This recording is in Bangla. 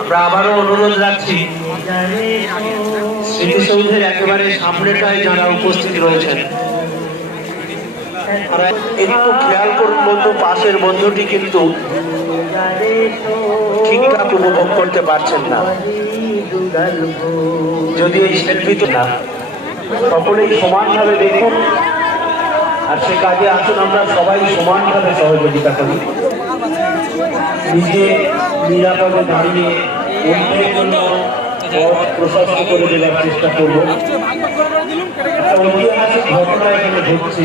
আমরা আবারও অনুরোধ রাখছি স্মৃতিসৌধের একেবারে সামনেটায় যারা উপস্থিত রয়েছেন তারা একটু খেয়াল করুন বন্ধু, পাশের বন্ধুটি কিন্তু ঠিকঠাক উপভোগ করতে পারছেন না। যদি এই সেলফিতে না সকলেই সমানভাবে দেখুন, আর সে কাজে আসুন আমরা সবাই সমানভাবে সহযোগিতা করি। নিজে নিরাপদে দাঁড়িয়ে অন্যের জন্য পথ প্রশস্ত করে দেওয়ার চেষ্টা করবো। একটা ঐতিহাসিক ঘটনা এখানে ঘটছে।